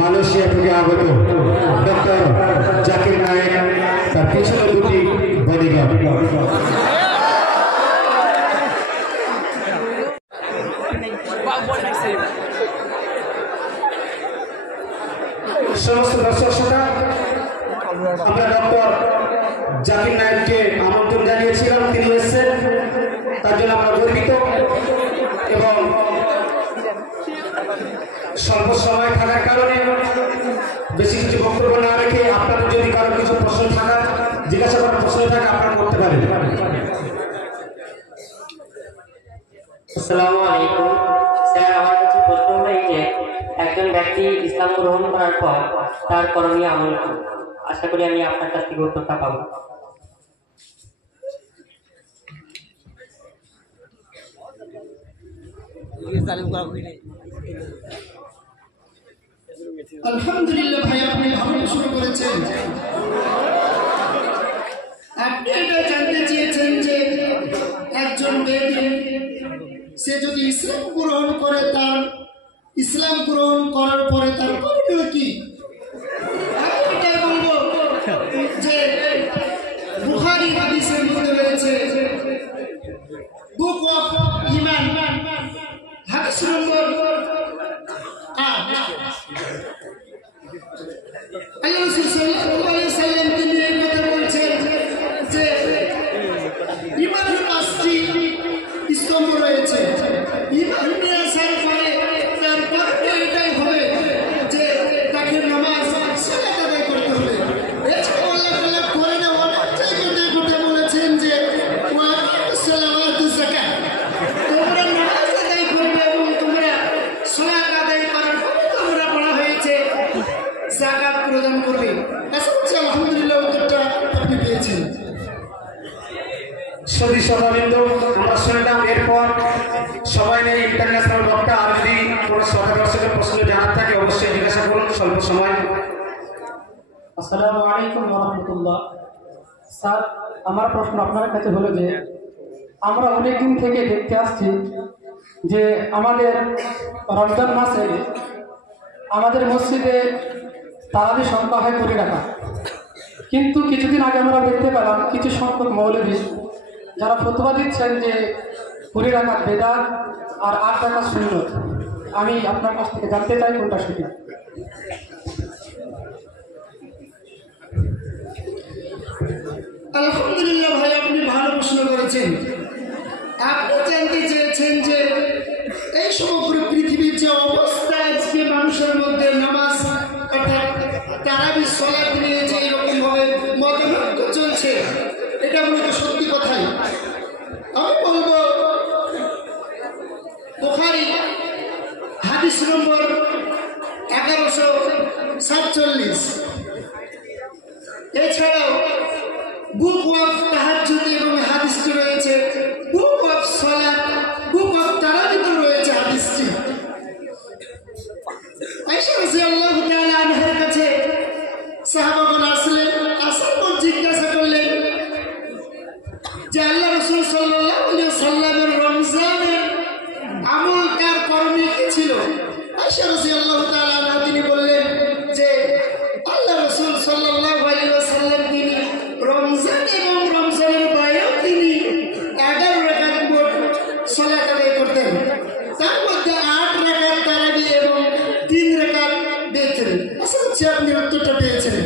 Malaysia থেকে আগত doctor Zakir Naik, তার পিছনে দুটি বডিগার্ড। সমস্ত দর্শক শ্রোতা, আমরা ডক্টর জাকির নায়েককে আমন্ত্রণ জানিয়েছিলাম, তিনি এসেছেন, তার জন্য আমরা গর্বিত। এবং স্বল্প সময় থাকার কারণে বেশি কিছু বক্তব্য না রেখে আপনাদের যদি কারো কিছু প্রশ্ন থাকা, জিজ্ঞাসা করার প্রশ্ন থাকে, আপনারা করতে পারেন। আসসালামু আলাইকুম স্যার, আমার কাছে প্রশ্ন হলো যে একজন ব্যক্তি ইসলাম গ্রহণ করার পর তার করণীয় আমল কি? আশা করি আমি আপনার কাছ থেকে উত্তরটা পাবো। আলহামদুলিল্লাহ ভাই, আপনি ভালো শুরু করেছেন। আপনি এটা জানতে চেয়েছেন যে একজন ব্যক্তি সে যদি ইসলাম গ্রহণ করে, তার ইসলাম গ্রহণ করার পরে তার করণীয় কি? আমি এটাই বলবো যে বুখারী হাদিসের মধ্যে রয়েছে, বুক অফ ঈমান হাদিস নম্বর 8, আল্লাহ রাসূল সাল্লাল্লাহু আলাইহি ওয়াসাল্লাম তিনি এই কথা বলছেন যে ঈমানের 5টি স্তম্ভ রয়েছে। ঈমান নিয়ে আসার পরে তার করণীয় এটাই হবে যে তাকে নামাজ সালাত আদায় করতে হবে। এছাড়াও আল্লাহ তাআলা কোরআনে অনেক জায়গায় কথা বলেছেন যে ওয়া আকিমুস সালাওয়াতু যাকাত, তোমরা নামাজ আদায় করবে এবং তোমরা সালাত আদায় করার পরে তোমরা বলা হয়েছে যাকাত প্রদান করবে। আচ্ছা, আলহামদুলিল্লাহ উত্তরটা আপনি পেয়েছেন। সদী শ্রোতাবৃন্দ, আমরা শুনলাম। এরপর সবাই নেই ইন্টারন্যাশনাল বক্তা, আর যদি কোনো শ্রোতা দর্শকের প্রশ্ন জানার থাকে অবশ্যই জিজ্ঞাসা করুন, স্বল্প সময়। আসসালামু আলাইকুম ওয়া রাহমাতুল্লাহ। স্যার, আমার প্রশ্ন আপনার কাছে হলো যে আমরা অনেক দিন থেকে দেখতে আসছি যে আমাদের রমজান মাসে আমাদের মসজিদে তারাবি সংখ্যা হয় 20 টাকা, কিন্তু কিছুদিন আগে আমরা দেখতে পেলাম কিছু সংখ্যক মৌলবী যারা ফতোয়া দিচ্ছেন যে 20 টাকা বেদাত আর 8 টাকা সুন্নত। আমি আপনার কাছ থেকে জানতে চাই কোনটা সঠিক। আলহামদুলিল্লাহ ভাই, আপনি ভালো প্রশ্ন করেছেন। আপনি জানতে চেয়েছেন যে এই সমগ্র পৃথিবীর যে অবস্থা আজকে মানুষের মধ্যে নামাজ অর্থাৎ তারাবি সালাত নিয়ে যে এরকম ভাবে মতভেদ চলছে, এটা মূলত সত্যি কথাই। আমি বলবো বুখারী হাদিস নম্বর 1147, এছাড়াও বুক অফ তাহাজ্জুদ এবং হাদিসটি রয়েছে, বুক অফ সালাত, বুক অফ তারাবিতে রয়েছে হাদিসটি। আয়েশা রাদিয়াল্লাহু তাআলা আনহার কাছে সাহাবাগণ আসলেন, আসার পর জিজ্ঞাসা করলেন যে আল্লাহ রাসূল সাল্লাল্লাহু আলাইহি ওয়াসাল্লামের রমজানের আমল কার করণীয় কি ছিল? আয়েশা রাদিয়াল্লাহু তাআলা আনহা তিনি বললেন যে আল্লাহ রাসূল সাল্লাল্লাহু আলাইহি ওয়াসাল্লাম তিনি রমজান এবং রমজানের বাইরেও তিনি 11 রাকাত মোট সালাত আদায় করতেন, তার মধ্যে 8 রাকাত তারাবি এবং 3 রাকাত বিতর। আশা করছি আপনি উত্তরটা পেয়েছেন।